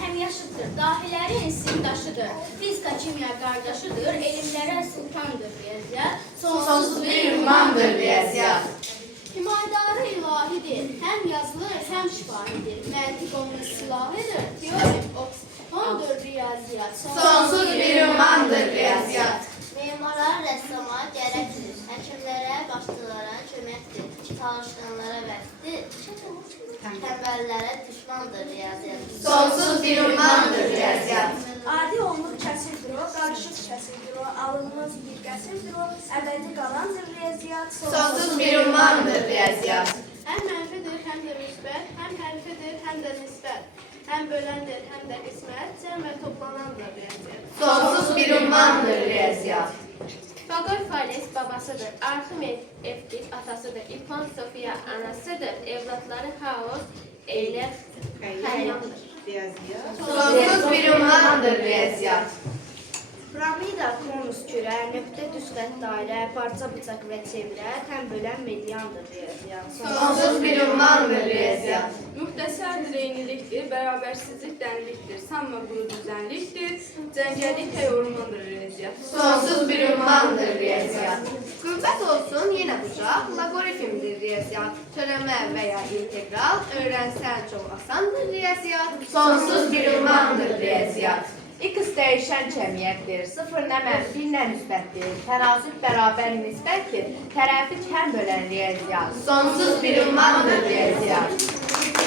həm yaşıtdır, dahilərin sindaşıdır. Fizika, kimya qardaşıdır, elmlərə sultandır riyaziyyat. Sonsuz bir ünvandır riyaziyyat. Himaydarı ilahidir, həm yazılı, həm şifahidir. Məntiq onun silahıdır, teorik oksifondur riyaziyyat. Sonsuz bir ünvandır riyaziyyat. Memara, rəssama gərəkdir, həkimlərə, başçılara köməkdir, çalışqanlara bəsdir, tənbəllərə düşmandır riyaziyyat. Sonsuz bir ünvandır riyaziyyat. Adi olmaq kəsirdir o, qarışıq kəsirdir o, alınmaz bir kəsirdir o, əbədi qalandır riyaziyyat. Sonsuz bir ünvandır riyaziyyat. Həm mənfidir, həm də müsbət, həm hərfidir, həm də nisbət. Həm böləndir, həm də qismət, cəm və toplanandır riyaziyyat. Sonsuz bir ünvandır riyaziyyat. Fagor Fales babasıdır, Arximed Evklit atasıdır, İlhan Sofiya anasıdır, evlatları Haos, Eylər, Xəyyandır. Sonsuz bir ünvandır riyaziyyat. Piramida, konus kürə, nöqtə, düzxət, dairə, parça, bıçaq və çevrə, həm bölən mediandır riyaziyyat. Sonsuz bir ünvandır riyaziyyat. Müxtəsərdir, eynilikdir, bərabərsizlik dənlikdir, sanma quru düzənlikdir, cəngəllik təyormandır riyaziyyat. Sonsuz bir ünvandır riyaziyyat. Qüvvət olsun yenə bucaq, loqaritmdir riyaziyyat. Törəmə və ya integral, öyrənsən çox asandır riyaziyyat. Sonsuz bir ünvandır riyaziyyat. X dəyişən cəmiyyətdir, 0 nə mənfi, nə müsbətdir, tənasüb bərabər nisbətdir, tərəfi kəm bölən riyaziyyat. Sonsuz bir ünvandır riyaziyyat.